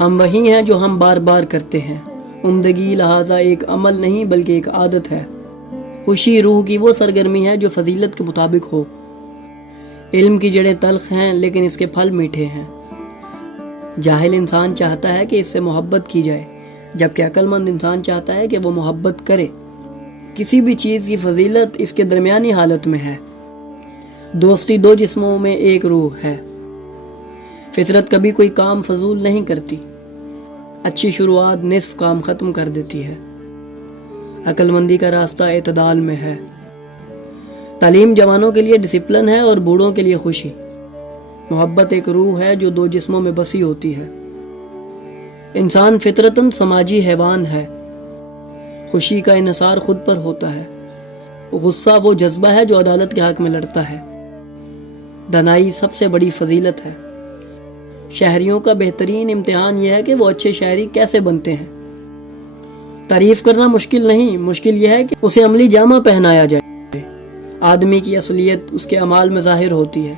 ہم وہی ہیں جو ہم بار بار کرتے ہیں۔ عمدگی لہٰذا ایک عمل نہیں بلکہ ایک عادت ہے۔ خوشی روح کی وہ سرگرمی ہے جو فضیلت کے مطابق ہو۔ علم کی جڑیں تلخ ہیں لیکن اس کے پھل میٹھے ہیں۔ جاہل انسان چاہتا ہے کہ اس سے محبت کی جائے، جبکہ عقل مند انسان چاہتا ہے کہ وہ محبت کرے۔ کسی بھی چیز کی فضیلت اس کے درمیانی حالت میں ہے۔ دوستی دو جسموں میں ایک روح ہے۔ فطرت کبھی کوئی کام فضول نہیں کرتی۔ اچھی شروعات نصف کام ختم کر دیتی ہے۔ عقل مندی کا راستہ اعتدال میں ہے۔ تعلیم جوانوں کے لیے ڈسپلن ہے اور بوڑھوں کے لیے خوشی۔ محبت ایک روح ہے جو دو جسموں میں بسی ہوتی ہے۔ انسان فطرتاً سماجی حیوان ہے۔ خوشی کا انحصار خود پر ہوتا ہے۔ غصہ وہ جذبہ ہے جو عدالت کے حق میں لڑتا ہے۔ دانائی سب سے بڑی فضیلت ہے۔ شہریوں کا بہترین امتحان یہ ہے کہ وہ اچھے شہری کیسے بنتے ہیں۔ تعریف کرنا مشکل نہیں، مشکل یہ ہے کہ اسے عملی جامہ پہنایا جائے۔ آدمی کی اصلیت اس کے اعمال میں ظاہر ہوتی ہے۔